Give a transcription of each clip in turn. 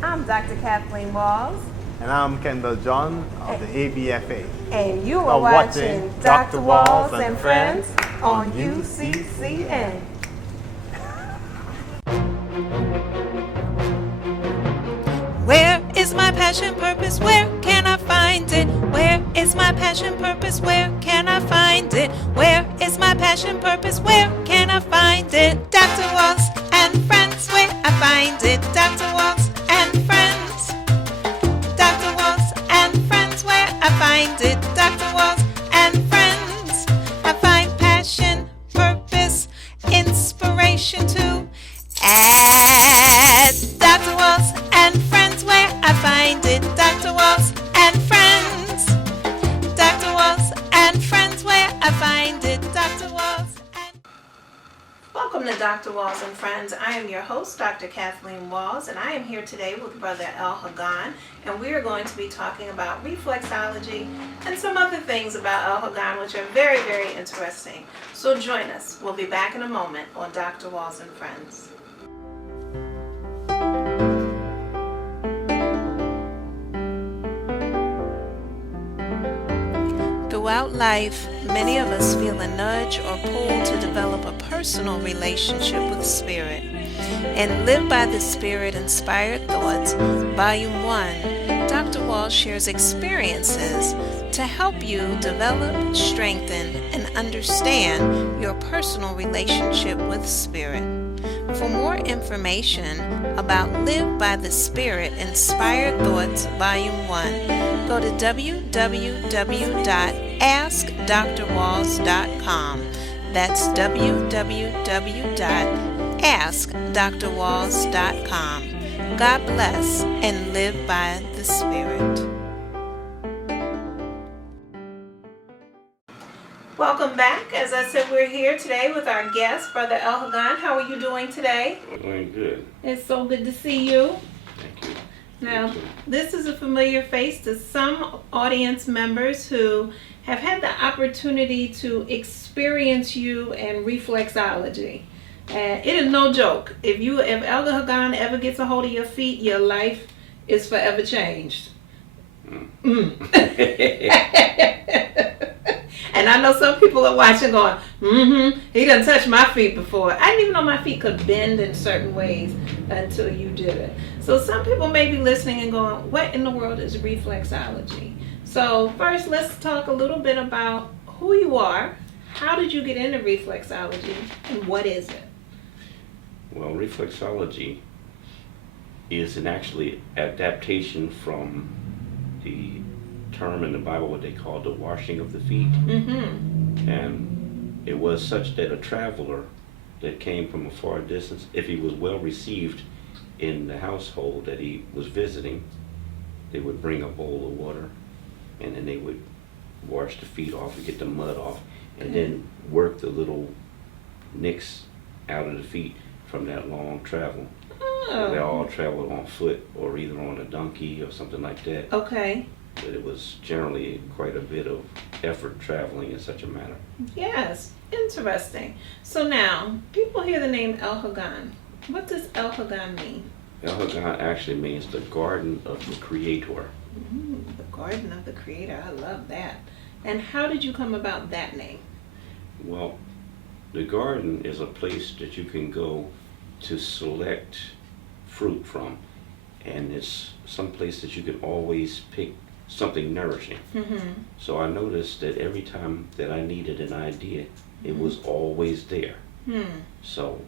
I'm Dr. Kathleen Walls. And I'm Kendall John of the ABFA. And you are watching Dr. Walls and Friends on UCCN. Where is my passion, purpose? Where can I find it? Where is my passion, purpose? Where can I find it? Where is my passion, purpose? Where can I find it? Dr. Walls and Friends, where I find it. Dr. Walls and Friends. Dr. Walls and Friends, where I find it. Dr. Walls and Friends. I find passion, purpose, inspiration too. At Dr. Walls and Friends, where I find it. Dr. Walls and Friends. Dr. Walls and Friends, where I find it. Dr. Walls and... Welcome to Dr. Walls and Friends. I am your host, Dr. Kathleen Walls, and I am here today with Brother GAHN, and we are going to be talking about reflexology and some other things about GAHN, which are very, very interesting. So join us. We'll be back in a moment on Dr. Walls and Friends. Throughout life, many of us feel a nudge or pull to develop a personal relationship with Spirit. In Live by the Spirit-Inspired Thoughts, Volume 1, Dr. Walls shares experiences to help you develop, strengthen, and understand your personal relationship with Spirit. For more information about Live by the Spirit-Inspired Thoughts, Volume 1, go to www.askdrwalls.com. That's www.askdrwalls.com. God bless and live by the Spirit. Welcome back. As I said, we're here today with our guest, Brother GAHN. How are you doing today? Doing good. It's so good to see you. Thank you. Now, this is a familiar face to some audience members who have had the opportunity to experience you in reflexology. And it is no joke. If Elder GAHN ever gets a hold of your feet, your life is forever changed. And I know some people are watching going, he done touched my feet before. I didn't even know my feet could bend in certain ways until you did it. So some people may be listening and going, what in the world is reflexology? So first, let's talk a little bit about who you are. How did you get into reflexology and what is it? Well, reflexology is an actually adaptation from the term in the Bible, what they call the washing of the feet. And it was such that a traveler that came from a far distance, if he was well received in the household that he was visiting, they would bring a bowl of water and then they would wash the feet off and get the mud off and then work the little nicks out of the feet from that long travel. And they all traveled on foot or either on a donkey or something like that. Okay. But it was generally quite a bit of effort traveling in such a manner. Yes, interesting. So now, people hear the name GAHN. What does GAHN mean? GAHN actually means the Garden of the Creator. The Garden of the Creator. I love that. And how did you come about that name? Well, the garden is a place that you can go to select fruit from. And it's some place that you can always pick something nourishing. So I noticed that every time that I needed an idea, it was always there. So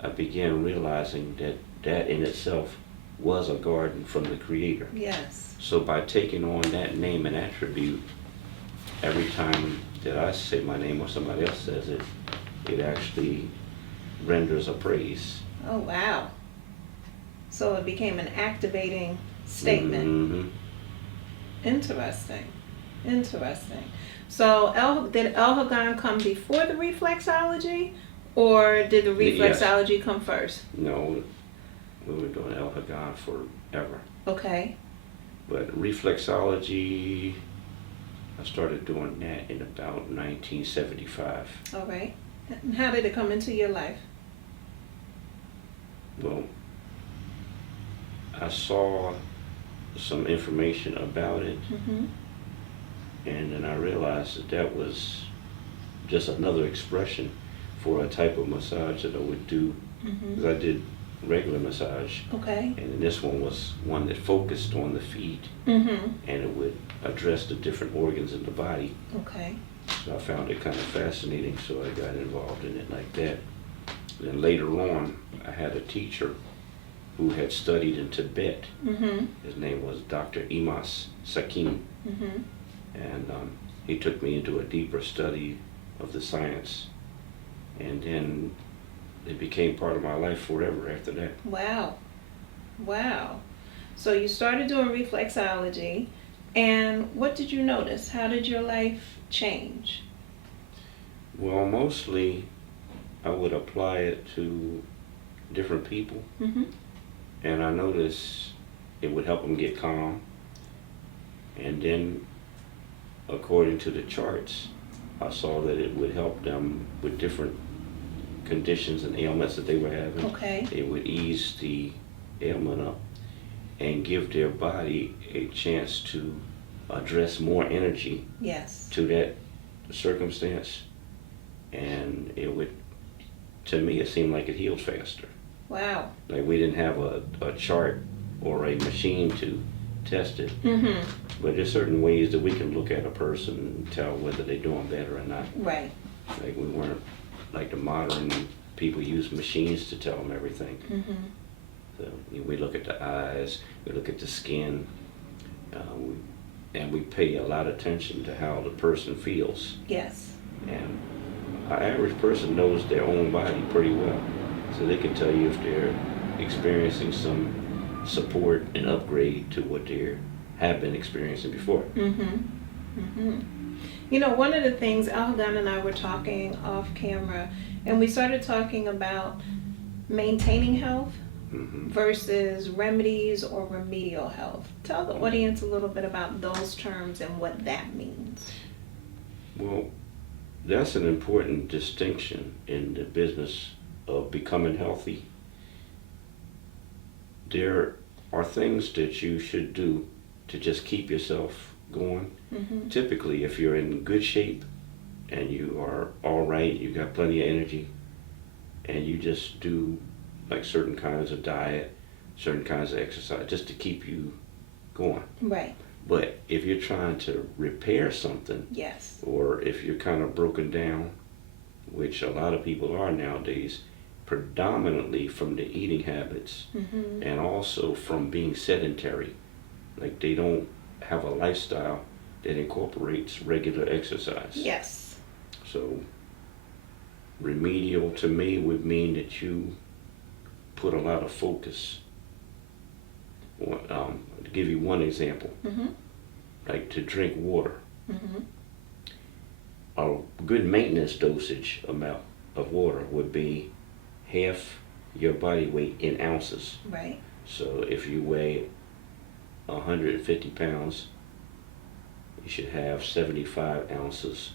I began realizing that that in itself was a garden from the Creator. Yes. So by taking on that name and attribute, every time that I say my name or somebody else says it, it actually renders a praise. Oh, wow. So it became an activating statement. Interesting. So did GAHN come before the reflexology, or did the reflexology come first? No, we were doing GAHN forever. Okay. But reflexology, I started doing that in about 1975. All right. And how did it come into your life? Well, I saw some information about it, Mhm. and then I realized that that was just another expression for a type of massage that I would do. Mhm. Because I did regular massage, Okay. and then this one was one that focused on the feet, Mhm. and it would address the different organs in the body. Okay. So I found it kind of fascinating, so I got involved in it like that. Then later on, I had a teacher who had studied in Tibet. Mhm. His name was Dr. Imas Sakin, Mhm. and he took me into a deeper study of the science, and then it became part of my life forever after that. Wow. Wow. So you started doing reflexology, and what did you notice? How did your life change? Well, mostly I would apply it to different people, Mhm. and I noticed it would help them get calm. And then, according to the charts, I saw that it would help them with different conditions and ailments that they were having. Okay. It would ease the ailment up and give their body a chance to address more energy Yes. to that circumstance. And it would, to me, it seemed like it healed faster. Wow. Like we didn't have a chart or a machine to test it. Mhm. But there's certain ways that we can look at a person and tell whether they're doing better or not. Right. Like we weren't like the modern people use machines to tell them everything. Mhm. So we look at the eyes, we look at the skin, and we pay a lot of attention to how the person feels. Yes. And our average person knows their own body pretty well, so they can tell you if they're experiencing some support and upgrade to what they have been experiencing before. Mhm. Mhm. You know, one of the things Algan and I were talking off camera, and we started talking about maintaining health Hmm. versus remedies or remedial health. Tell the audience a little bit about those terms and what that means. Well, that's an important distinction in the business of becoming healthy. There are things that you should do to just keep yourself going. Mhm. Typically, if you're in good shape and you are all right, you got plenty of energy, and you just do like certain kinds of diet, certain kinds of exercise, just to keep you going. Right. But if you're trying to repair something, Yes. or if you're kind of broken down, which a lot of people are nowadays, predominantly from the eating habits Mhm. and also from being sedentary, like they don't have a lifestyle that incorporates regular exercise. Yes. So remedial to me would mean that you put a lot of focus on, to give you one example, Mhm. like to drink water. Mhm. A good maintenance dosage amount of water would be half your body weight in ounces. Right. So if you weigh 150 pounds, you should have 75 ounces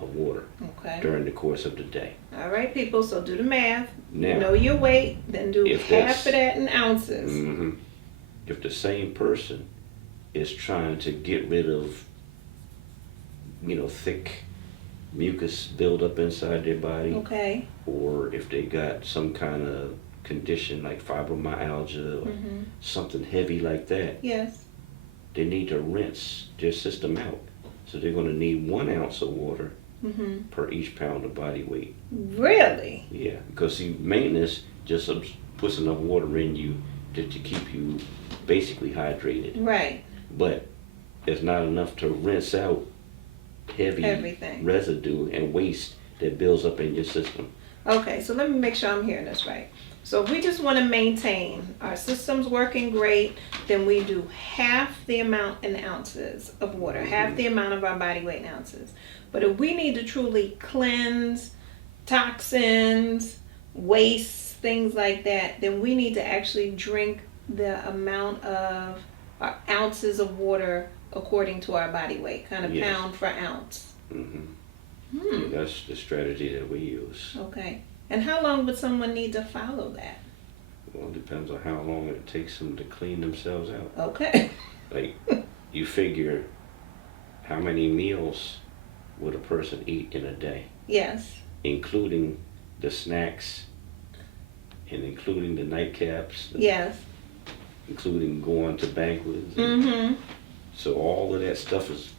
of water Okay. during the course of the day. All right, people. So do the math. Now, Know your weight, then do if half that's- of that in ounces. mhm, if the same person is trying to get rid of, thick mucus buildup inside their body, Okay. or if they got some kind of condition like fibromyalgia or Mhm. something heavy like that, Yes. they need to rinse their system out. So they're going to need 1 ounce of water Mhm. per each pound of body weight. Really? Yeah, because see, maintenance just puts enough water in you to keep you basically hydrated. Right. But it's not enough to rinse out heavy Everything. residue and waste that builds up in your system. Okay, so let me make sure I'm hearing this right. So if we just want to maintain our system's working great, then we do half the amount in ounces of water, half the amount of our body weight in ounces. But if we need to truly cleanse toxins, waste, things like that, then we need to actually drink the amount of ounces of water according to our body weight, kind of Yes. pound for ounce. Hmm. Hmm. That's the strategy that we use. Okay. And how long would someone need to follow that? Well, it depends on how long it takes them to clean themselves out. Okay. Like, you figure how many meals would a person eat in a day, Yes. including the snacks and including the nightcaps, Yes. including going to banquets. Mm-hmm. So all of that stuff is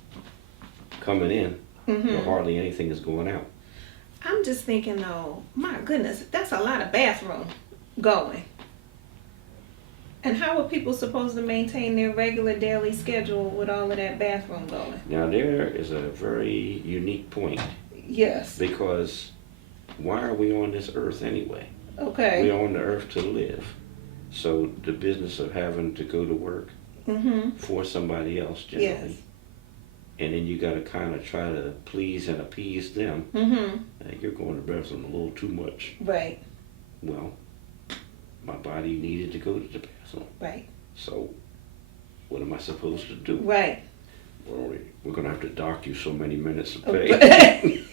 coming in, but hardly anything is going out. I'm just thinking though, my goodness, that's a lot of bathroom going. And how are people supposed to maintain their regular daily schedule with all of that bathroom going? Now there is a very unique point, Yes. because why are we on this earth anyway? Okay. We're on the earth to live. So the business of having to go to work for somebody else generally, Yes. and then you got to kind of try to please and appease them. You're going to the bathroom a little too much. Right. Well, my body needed to go to the bathroom. Right. So what am I supposed to do? Right. Well, we're going to have to dock you so many minutes of pay.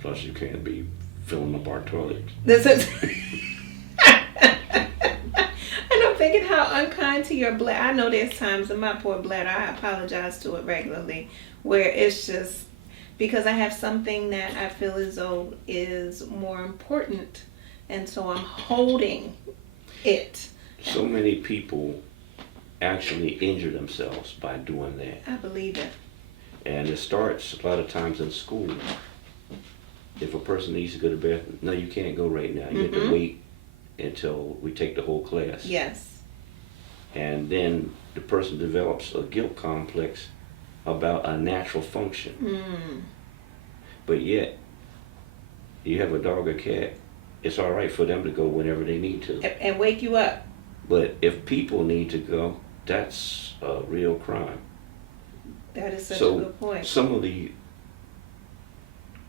Plus, you can't be filling up our toilet. This is. And I'm thinking how unkind to your bladder. I know there's times in my poor bladder, I apologize to it regularly, where it's just because I have something that I feel as though is more important, and so I'm holding it. So many people actually injure themselves by doing that. I believe it. And it starts a lot of times in school. If a person needs to go to bed, no, you can't go right now. You have to wait until we take the whole class. Yes. And then the person develops a guilt complex about a natural function. But yet, you have a dog or cat, it's all right for them to go whenever they need to. And wake you up. But if people need to go, that's a real crime. That is such So a good point. some of the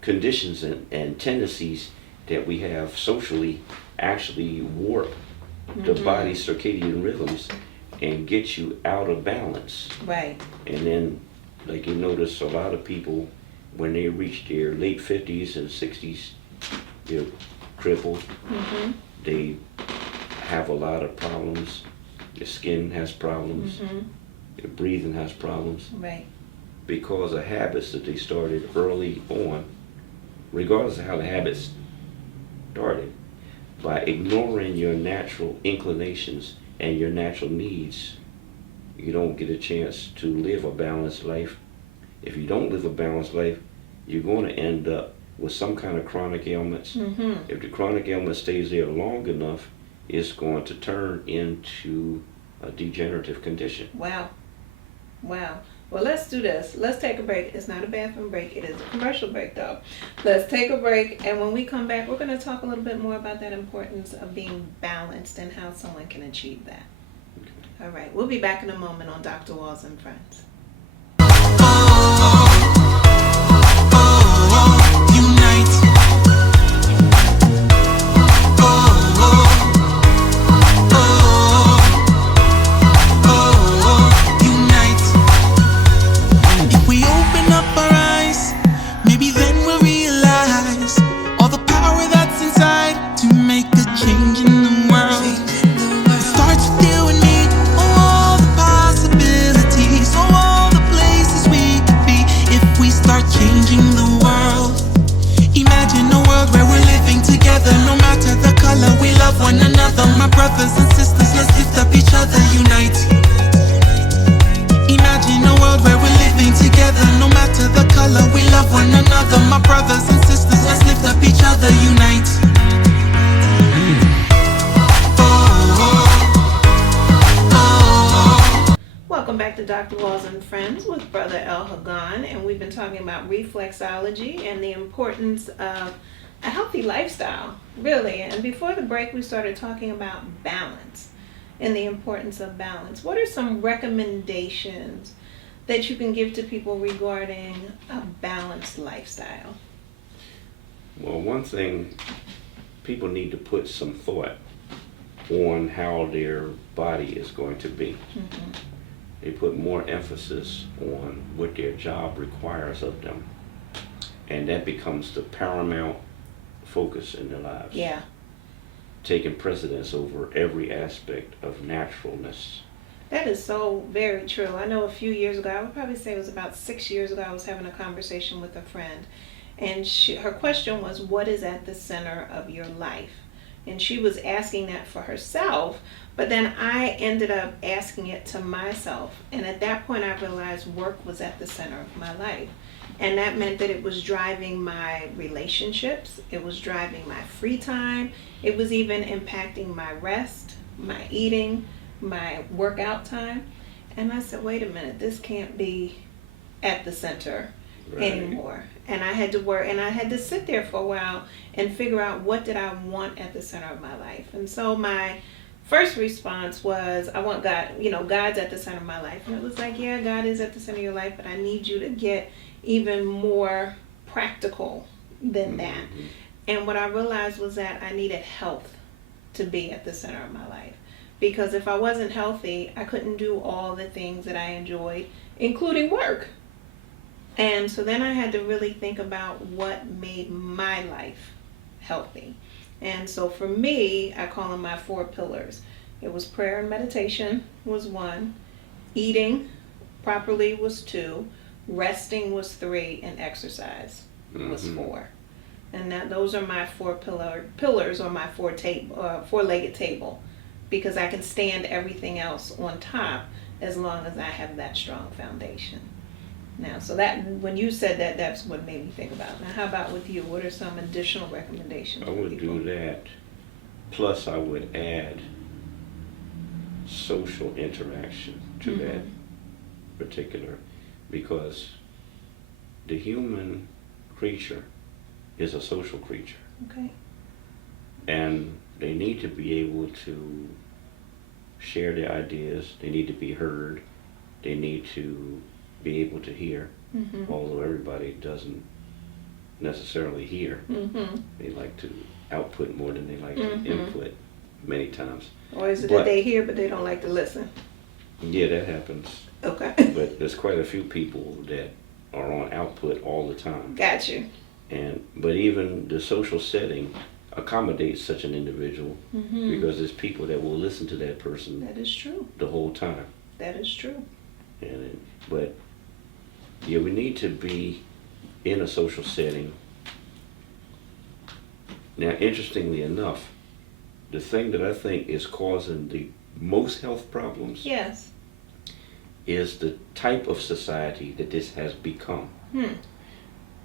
conditions and tendencies that we have socially actually warp the body's circadian rhythms and get you out of balance. Right. And then, like you notice, a lot of people, when they reach their late 50s and 60s, they're crippled. They have a lot of problems. Their skin has problems. Their breathing has problems. Right. Because of habits that they started early on, regardless of how the habits started. By ignoring your natural inclinations and your natural needs, you don't get a chance to live a balanced life. If you don't live a balanced life, you're going to end up with some kind of chronic ailments. If the chronic ailment stays there long enough, it's going to turn into a degenerative condition. Wow. Wow. Well, let's do this. Let's take a break. It's not a bathroom break. It is a commercial break, though. Let's take a break, and when we come back, we're going to talk a little bit more about that importance of being balanced and how someone can achieve that. All right. We'll be back in a moment on Dr. Walls and Friends. Welcome back to Dr. Walls and Friends with Brother GAHN, and we've been talking about reflexology and the importance of a healthy lifestyle, really. And before the break, we started talking about balance and the importance of balance. What are some recommendations that you can give to people regarding a balanced lifestyle? Well, one thing, people need to put some thought on how their body is going to be. They put more emphasis on what their job requires of them, and that becomes the paramount focus in their lives. Yeah. taken precedence over every aspect of naturalness. That is so very true. I know a few years ago, I would probably say it was about 6 years ago, I was having a conversation with a friend. And her question was, what is at the center of your life? And she was asking that for herself, but then I ended up asking it to myself. And at that point, I realized work was at the center of my life. And that meant that it was driving my relationships, it was driving my free time, it was even impacting my rest, my eating, my workout time. And I said, wait a minute, this can't be at the center anymore. And I had to work, and I had to sit there for a while and figure out, what did I want at the center of my life. And so my first response was, I want God, God's at the center of my life. And it was like, yeah, God is at the center of your life, but I need you to get even more practical than that. And what I realized was that I needed health to be at the center of my life. Because if I wasn't healthy, I couldn't do all the things that I enjoyed, including work. And so then I had to really think about what made my life healthy. And so for me, I call them my 4 pillars. It was prayer and meditation was 1, eating properly was 2, resting was 3, and exercise was 4. And those are my 4 pillars, or my 4-legged table, because I can stand everything else on top as long as I have that strong foundation. Now, so that, when you said that, that's what made me think about. Now, how about with you? What are some additional recommendations? I would do that. Plus, I would add social interaction to that particular, because the human creature is a social creature. Okay. And they need to be able to share their ideas. They need to be heard. They need to be able to hear, although everybody doesn't necessarily hear. They like to output more than they like to input many times. Or is it that they hear but they don't like to listen? Yeah, that happens. Okay. But there's quite a few people that are on output all the time. Got you. But even the social setting accommodates such an individual, because there's people that will listen to that person. That is true. The whole time. That is true. But yeah, we need to be in a social setting. Now, interestingly enough, the thing that I think is causing the most health problems is the type of society that this has become.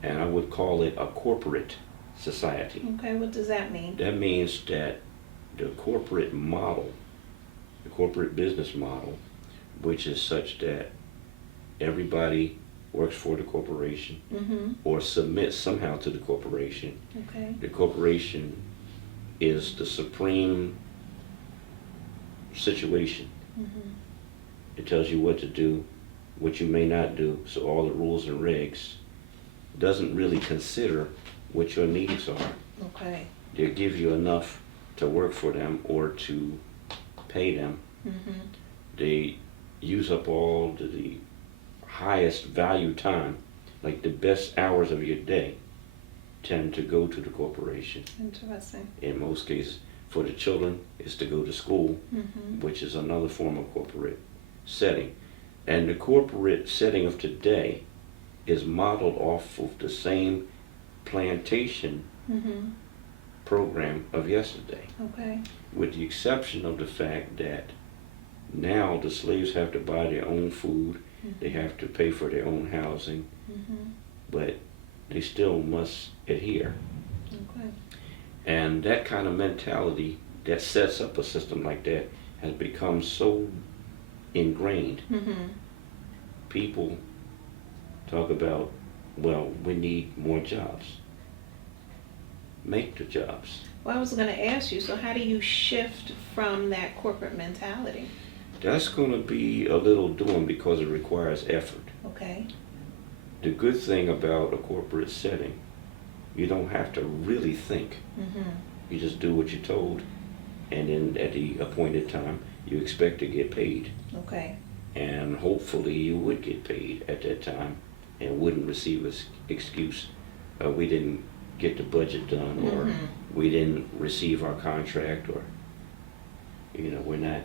And I would call it a corporate society. Okay, what does that mean? That means that the corporate model, the corporate business model, which is such that everybody works for the corporation or submits somehow to the corporation. Okay. The corporation is the supreme situation. It tells you what to do, what you may not do, so all the rules and regs. Doesn't really consider what your needs are. Okay. They give you enough to work for them or to pay them. They use up all the highest value time, like the best hours of your day, tend to go to the corporation. Interesting. In most cases, for the children, it's to go to school, which is another form of corporate setting. And the corporate setting of today is modeled off of the same plantation program of yesterday. Okay. With the exception of the fact that now the slaves have to buy their own food, they have to pay for their own housing, but they still must adhere. Okay. And that kind of mentality that sets up a system like that has become so ingrained. People talk about, well, we need more jobs. Make the jobs. Well, I was going to ask you, so how do you shift from that corporate mentality? That's going to be a little doing because it requires effort. Okay. The good thing about a corporate setting, you don't have to really think. You just do what you're told, and then at the appointed time, you expect to get paid. Okay. And hopefully you would get paid at that time and wouldn't receive an excuse, we didn't get the budget done, or we didn't receive our contract, or we're not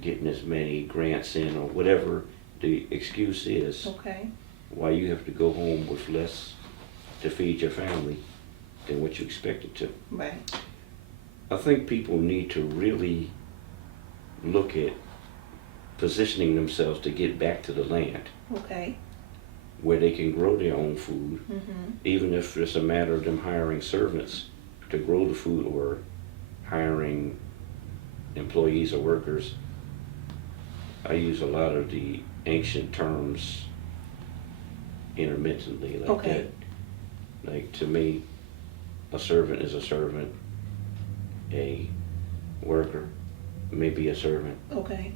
getting as many grants in, or whatever the excuse is, Okay. why you have to go home with less to feed your family than what you expected to. Right. I think people need to really look at positioning themselves to get back to the land Okay. where they can grow their own food, Mm-hmm. even if it's a matter of them hiring servants to grow the food, or hiring employees or workers. I use a lot of the ancient terms intermittently like Okay. that. Like, to me, a servant is a servant. A worker may be a servant. Okay.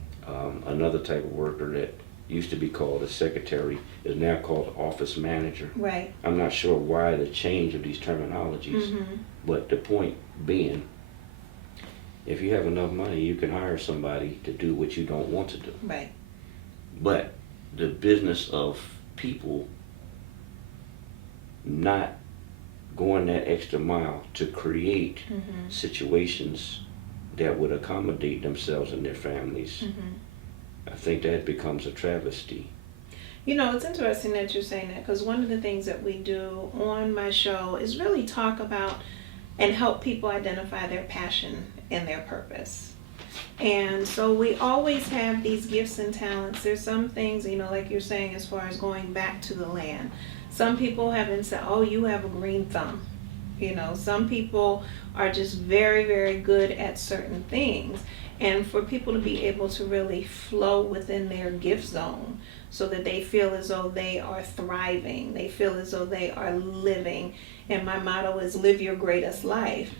Another type of worker that used to be called a secretary is now called office manager. Right. I'm not sure why the change of these terminologies, Mm-hmm. but the point being, if you have enough money, you can hire somebody to do what you don't want to do. Right. But the business of people not going that extra mile to create Mm-hmm. situations that would accommodate themselves and their families, Mm-hmm. I think that becomes a travesty. It's interesting that you're saying that, because one of the things that we do on my show is really talk about and help people identify their passion and their purpose. And so we always have these gifts and talents. There's some things, like you're saying, as far as going back to the land. Some people have been said, oh, you have a green thumb. Some people are just very, very good at certain things. And for people to be able to really flow within their gift zone so that they feel as though they are thriving, they feel as though they are living. And my motto is live your greatest life,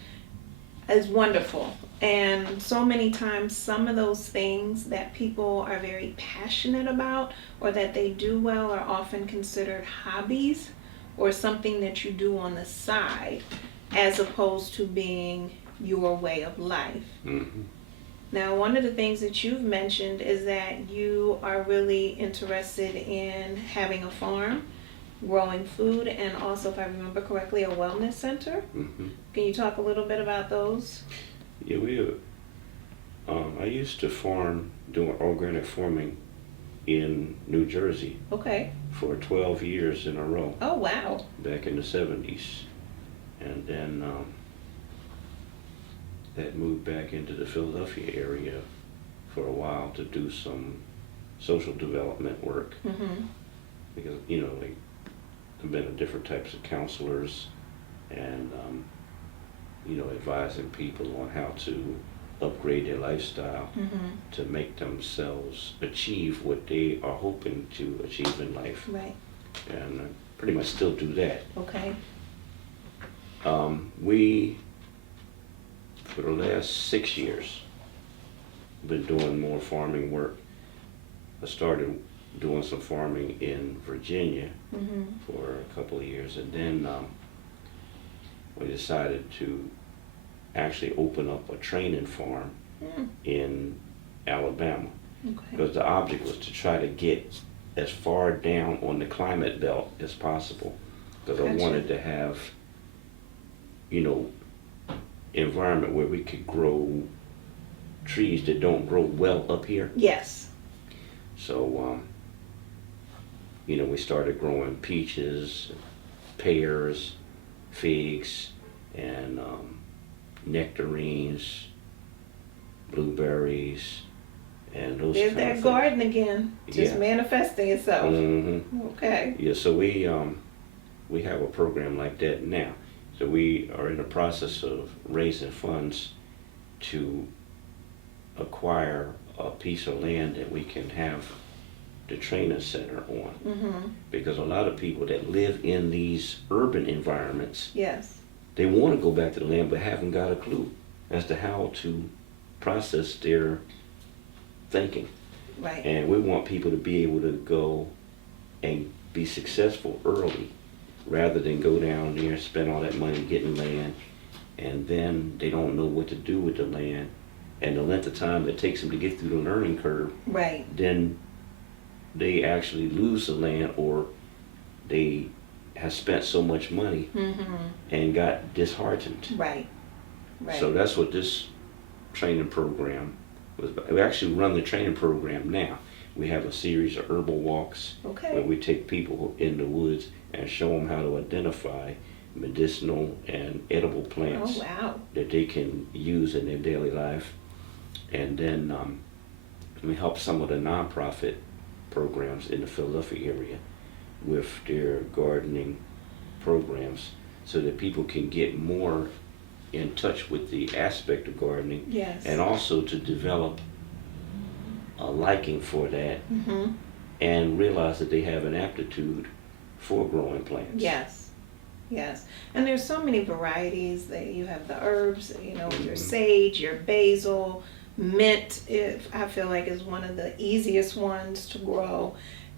is wonderful. And so many times, some of those things that people are very passionate about or that they do well are often considered hobbies or something that you do on the side, as opposed to being your way of life. Mm-hmm. Now, one of the things that you've mentioned is that you are really interested in having a farm, growing food, and also, if I remember correctly, a wellness center. Mm-hmm. Can you talk a little bit about those? Yeah, I used to farm, doing organic farming in New Jersey Okay. for 12 years in a row, Oh, wow. back in the 70s. And then that moved back into the Philadelphia area for a while to do some social development work, Mm-hmm. because, like, I've been to different types of counselors, and, advising people on how to upgrade their lifestyle Mm-hmm. to make themselves achieve what they are hoping to achieve in life. Right. And I pretty much still do that. Okay. We, for the last 6 years, been doing more farming work. I started doing some farming in Virginia Mm-hmm. for a couple of years, and then we decided to actually open up a training farm Mm. in Alabama, Okay. because the object was to try to get as far down on the climate belt as possible, because I Gotcha. wanted to have, environment where we could grow trees that don't grow well up here. Yes. So, we started growing peaches, pears, figs, and nectarines, blueberries, and those There's kind that of things. garden again, just Yeah. manifesting itself. Mm-hmm. Okay. Yeah, so we have a program like that now. So we are in the process of raising funds to acquire a piece of land that we can have the training center on. Mm-hmm. Because a lot of people that live in these urban environments, Yes. they want to go back to the land but haven't got a clue as to how to process their thinking. Right. And we want people to be able to go and be successful early, rather than go down there and spend all that money getting land, and then they don't know what to do with the land, and the length of time it takes them to get through the learning curve, Right. then they actually lose the land, or they have spent so much money Mm-hmm. and got disheartened. Right. Right. So that's what this training program was about. We actually run the training program now. We have a series of herbal walks Okay. where we take people in the woods and show them how to identify medicinal and edible plants Oh, wow. that they can use in their daily life. And then we help some of the nonprofit programs in the Philadelphia area with their gardening programs so that people can get more in touch with the aspect of gardening, Yes. and also to develop a liking for that Mm-hmm. and realize that they have an aptitude for growing plants. Yes. Yes. And there's so many varieties that you have the herbs, you know, your sage, your basil, mint, I feel like is one of the easiest ones to grow.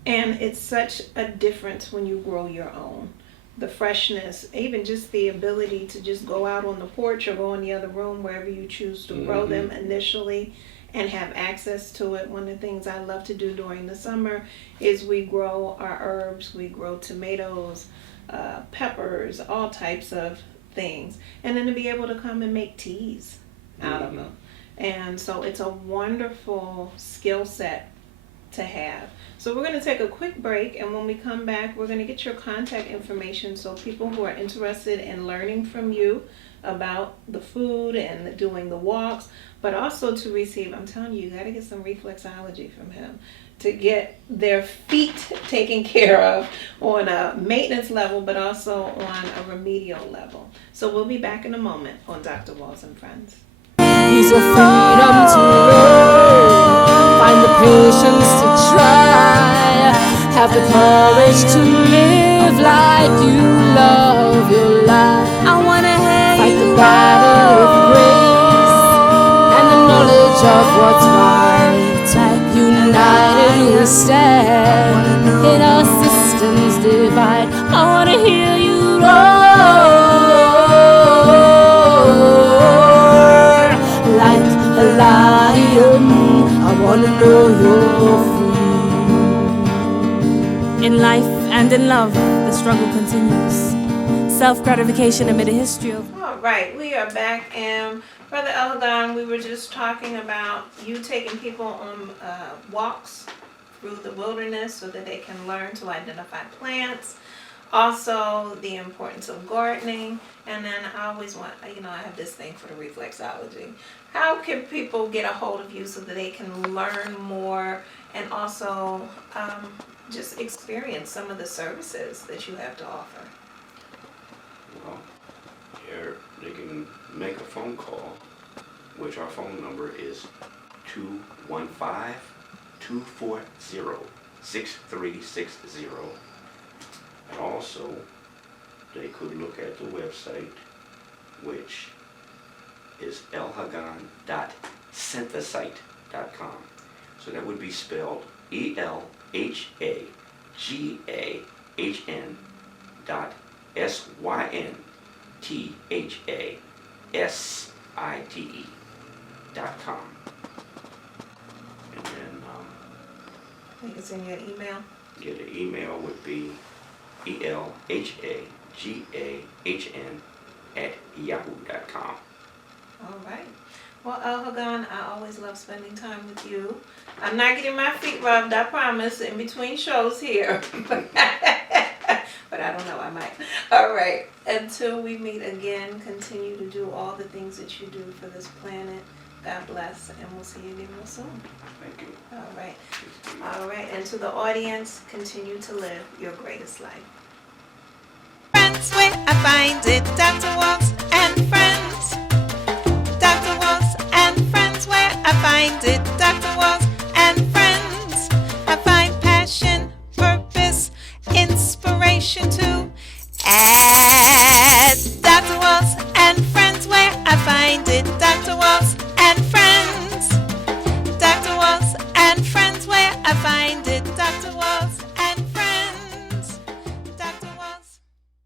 And it's such a difference when you grow your own. The freshness, even just the ability to just go out on the porch or go in the other room, wherever you choose to grow them initially, and have access to it. One of the things I love to do during the summer is we grow our herbs, we grow tomatoes, peppers, all types of things. And then to be able to come and make teas out of them. And so it's a wonderful skill set to have. So we're going to take a quick break, and when we come back, we're going to get your contact information so people who are interested in learning from you about the food and doing the walks, but also to receive, I'm telling you, you got to get some reflexology from him to get their feet taken care of on a maintenance level, but also on a remedial level. So we'll be back in a moment on Dr. Walls and Friends. Use your freedom to learn. Find the patience to try. Have the courage to live like you love your life. I wanna fight the battle with grace and the knowledge of what's right. United we stand. Hit our systems divide. I wanna hear you roar like a lion. I wanna know you're free. In life and in love, the struggle continues. Self-gratification amid a history of... All right, we are back, and Brother Elhagan, we were just talking about you taking people on walks through the wilderness so that they can learn to identify plants. Also, the importance of gardening, and then I always want, I have this thing for the reflexology. How can people get a hold of you so that they can learn more and also just experience some of the services that you have to offer? Well, here they can make a phone call, which our phone number is 215-240-6360. And also, they could look at the website, which is elhagan.synthesite.com. So that would be spelled ELHAGANSYNTHASITE.com. And then You can send you an email. yeah, the email would be ELHAGAHN@yahoo.com. All right. Well, Elhagan, I always love spending time with you. I'm not getting my feet rubbed, I promise, in between shows here. But I don't know, I might. All right. Until we meet again, continue to do all the things that you do for this planet. God bless, and we'll see you again real soon. Thank you. All right. All right. And to the audience, continue to live your greatest life. Friends, where I find it, Dr.